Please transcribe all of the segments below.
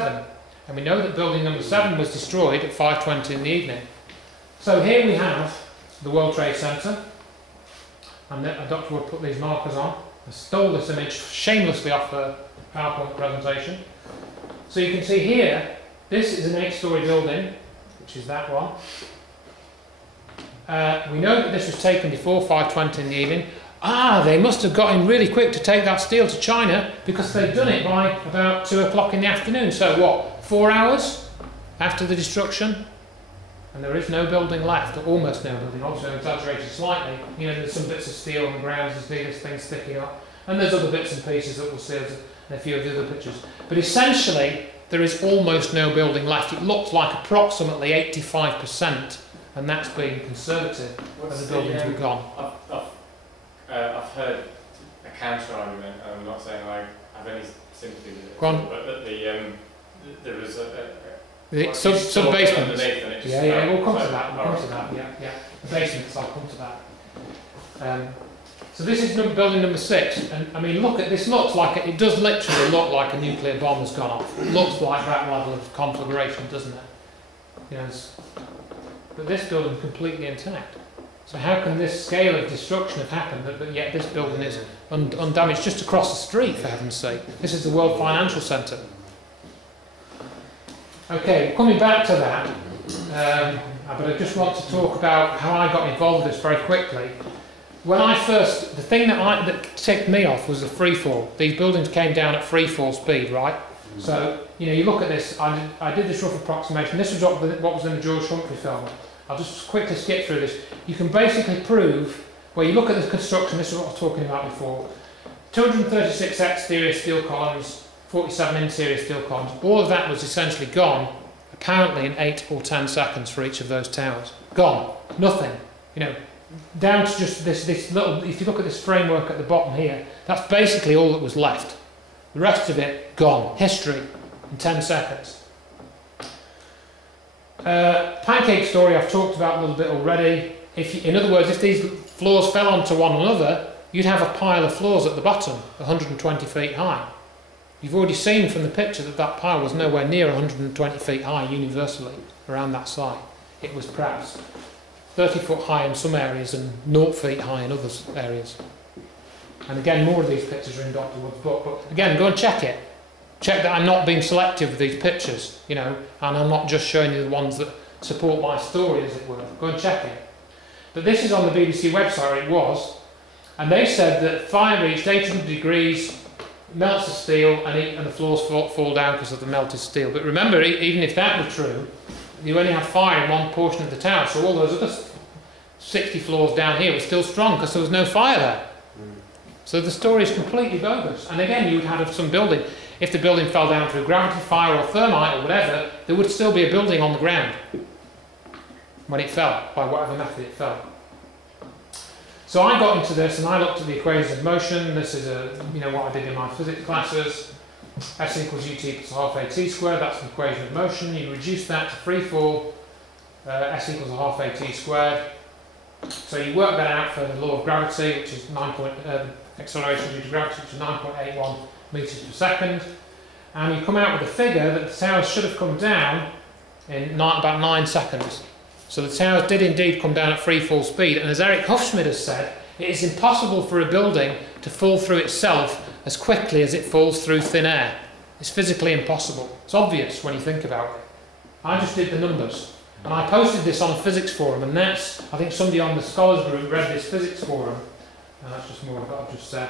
7. And we know that building number 7 was destroyed at 5:20 in the evening. So here we have the World Trade Center. And Dr. Wood put these markers on. I stole this image shamelessly off the PowerPoint presentation. So you can see here, this is an 8-story building, which is that one. We know that this was taken before 5:20 in the evening. They must have got in really quick to take that steel to China, because they'd done it by about 2 o'clock in the afternoon. So what, 4 hours after the destruction? And there is no building left, or almost no building. Obviously, I'm exaggerated slightly. You know, there's some bits of steel on the ground, there's these things sticking up, and there's other bits and pieces that we'll see in a few of the other pictures. But essentially, there is almost no building left. It looks like approximately 85%, and that's being conservative, and the buildings were gone. I've heard a counter argument, and I'm not saying I have any sympathy with it, Go on. but that there was Some basement. Underneath, and it just We'll come to that. We'll come to that. Yeah. The basements, I'll come to that. So this is building number 6, and I mean, look at this. Looks like it does literally look like a nuclear bomb has gone off. It looks like that level of conflagration, doesn't it? You know, but this building is completely intact. So how can this scale of destruction have happened, but yet this building is undamaged just across the street, for heaven's sake? This is the World Financial Centre. Okay, coming back to that, but I just want to talk about how I got involved in this very quickly. When the thing that ticked me off was the free fall. These buildings came down at free fall speed, right? So, you know, you look at this, I did this rough approximation. This was what was in the George Humphrey film. I'll just quickly skip through this. You can basically prove, well, you look at the construction, this is what I was talking about before, 236 exterior steel columns, 47 interior steel columns, all of that was essentially gone, apparently in 8 or 10 seconds for each of those towers. Gone. Nothing. You know, down to just this little, if you look at this framework at the bottom here, that's basically all that was left. The rest of it, gone. History in 10 seconds. Pancake story I've talked about a little bit already. In other words, if these floors fell onto one another, you'd have a pile of floors at the bottom, 120 feet high. You've already seen from the picture that that pile was nowhere near 120 feet high universally around that site. It was perhaps 30 foot high in some areas and 0 feet high in other areas. And again, more of these pictures are in Dr. Wood's book, but again, go and check it. Check that I'm not being selective with these pictures, you know, and I'm not just showing you the ones that support my story, as it were. Go and check it. But this is on the BBC website, or it was, and they said that fire reached 800 degrees, melts the steel, and the floors fall down because of the melted steel. But remember, even if that were true, you only have fire in one portion of the tower, so all those other 60 floors down here were still strong because there was no fire there. So the story is completely bogus. And again, you would have some building. If the building fell down through gravity, fire or thermite or whatever, there would still be a building on the ground when it fell, by whatever method it fell. So I got into this and I looked at the equations of motion. This is what I did in my physics classes. S equals ut plus half at squared, that's the equation of motion. You reduce that to free fall, S equals a half at squared. So you work that out for the law of gravity, which is acceleration due to gravity, which is 9.81 meters per second, and you come out with a figure that the towers should have come down in about 9 seconds. So the towers did indeed come down at free fall speed, and as Eric Hofschmidt has said, it is impossible for a building to fall through itself as quickly as it falls through thin air. It's physically impossible. It's obvious when you think about it. I just did the numbers, and I posted this on a physics forum, and I think somebody on the scholars group read this physics forum, and that's just more of what I've just said.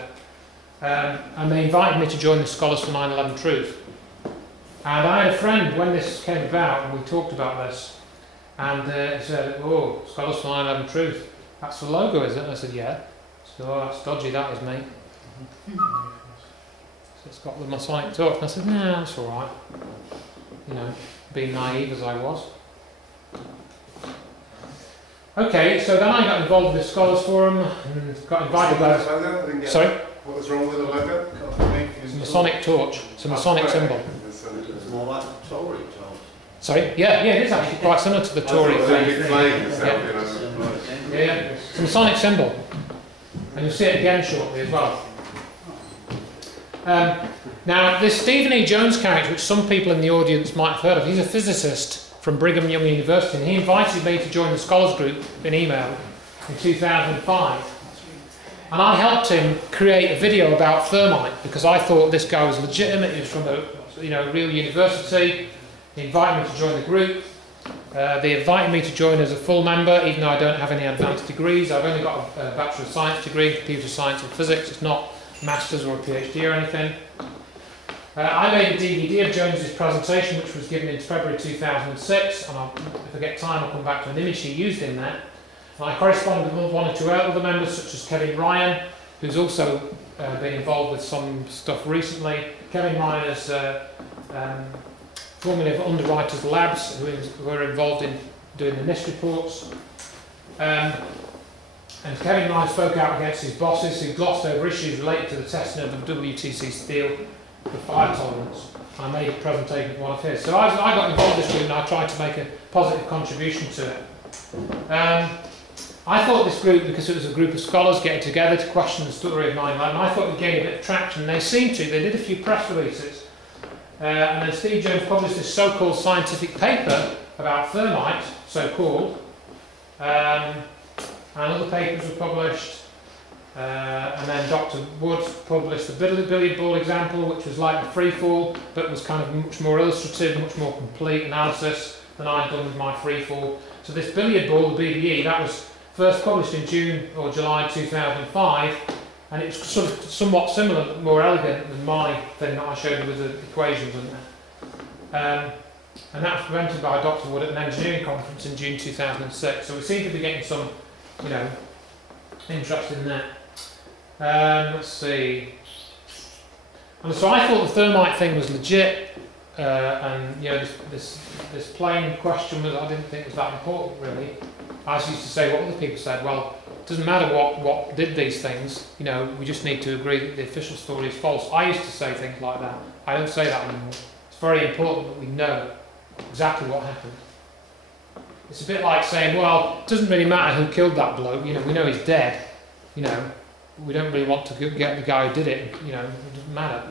And they invited me to join the Scholars for 9/11 Truth. And I had a friend when this came about, and we talked about this, and he said, "Oh, Scholars for 9/11 Truth, that's the logo, is it?" And I said, "Yeah." So, "Oh, that's dodgy, that is, mate." So it's got the Masonic torch. And I said, "Nah, that's all right." You know, being naive as I was. Okay, so then I got involved with the Scholars Forum and got invited by... Sorry? What was wrong with the logo? It's a Masonic torch. It's a Masonic symbol. It's more like a Tory torch. Sorry? Yeah, it is actually quite similar to the Tory. Yeah. It's a Masonic symbol. And you'll see it again shortly as well. Now, this Stephen E. Jones character, which some people in the audience might have heard of, he's a physicist from Brigham Young University, and he invited me to join the Scholars Group in email in 2005. And I helped him create a video about thermite because I thought this guy was legitimate. He was from a real university. He invited me to join the group. They invited me to join as a full member, even though I don't have any advanced degrees. I've only got a Bachelor of Science degree in Computer Science and Physics. It's not a Master's or a PhD or anything. I made a DVD of Jones's presentation, which was given in February 2006, and if I get time I'll come back to an image he used in that. And I corresponded with one or two other members, such as Kevin Ryan, who's also been involved with some stuff recently. Kevin Ryan is formerly of Underwriters Labs, who are involved in doing the NIST reports. And Kevin Ryan spoke out against his bosses who glossed over issues related to the testing of the WTC steel for fire tolerance. I made a presentation of one of his. So I got involved in this group and I tried to make a positive contribution to it. I thought this group, because it was a group of scholars getting together to question the story of 9/11, I thought it would gain a bit of traction. They seemed to. They did a few press releases. And then Steve Jones published this so-called scientific paper about thermite, so-called. And other papers were published. And then Dr. Wood published the billiard ball example, which was like the free fall, but was kind of much more illustrative, much more complete analysis than I'd done with my free fall. So this billiard ball, the BDE, that was first published in June or July 2005, and it was sort of somewhat similar, more elegant than my thing that I showed you with the equations and that. And that was presented by Dr. Wood at an engineering conference in June 2006. So we seem to be getting some, interest in that. Let's see. And so I thought the thermite thing was legit, and this plane question was, I didn't think was that important really. I used to say what other people said. Well, it doesn't matter what did these things. We just need to agree that the official story is false. I used to say things like that. I don't say that anymore. It's very important that we know exactly what happened. It's a bit like saying, well, it doesn't really matter who killed that bloke. We know he's dead. We don't really want to get the guy who did it. It doesn't matter.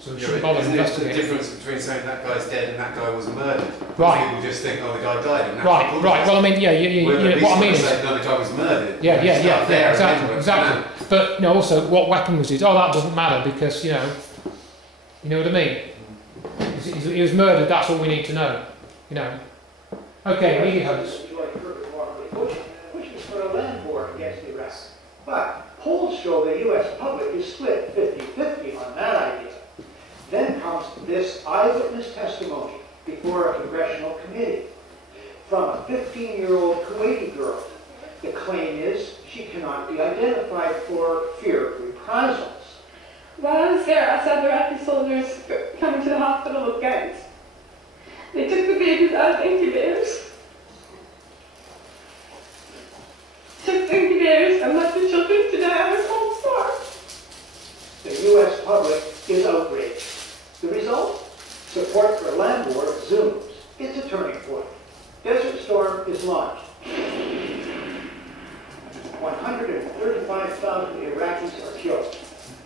So we shouldn't bother investigating. Isn't the difference between saying that guy's dead and that guy was murdered? Right. People just think, oh, the guy died. And Right. Well, I mean, what I mean is, no, the guy was murdered. Yeah, exactly. But also, what weapon was used? Oh, that doesn't matter because you know what I mean. He was murdered. That's all we need to know. Okay, media hosts. Which is for a land war against Iraq. But polls show the U.S. public is split 50-50 on that idea. Then comes this eyewitness testimony before a congressional committee from a 15-year-old Kuwaiti girl. The claim is she cannot be identified for fear of reprisals. While I was there, I saw the Iraqi soldiers coming to the hospital with guns. They took the babies out of the incubators. Took the incubators and left the children to die on their cold starve. The U.S. public is outraged. The result? Support for land war zooms. It's a turning point. Desert Storm is launched. 135,000 Iraqis are killed.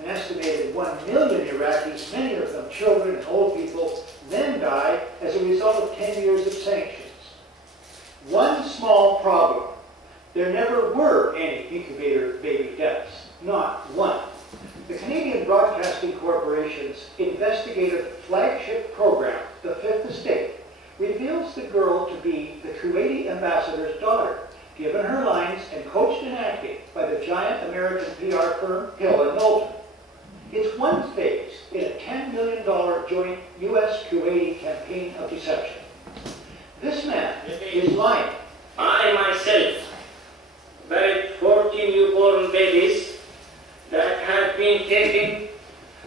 An estimated 1 million Iraqis, many of them children and old people, then die as a result of 10 years of sanctions. One small problem. There never were any incubator baby deaths. Not one. The Canadian Broadcasting Corporation's investigative flagship program, The Fifth Estate, reveals the girl to be the Kuwaiti ambassador's daughter, given her lines and coached in acting by the giant American PR firm Hill and Knowlton. It's one phase in a $10 million joint U.S.-Kuwaiti campaign of deception. This man is lying. I myself buried 14 newborn babies that had been taken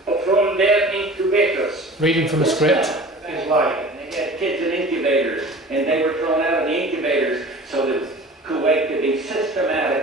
from their incubators. Reading from a script. Is lying. They had kids in incubators, and they were thrown out of the incubators so that Kuwait could be systematic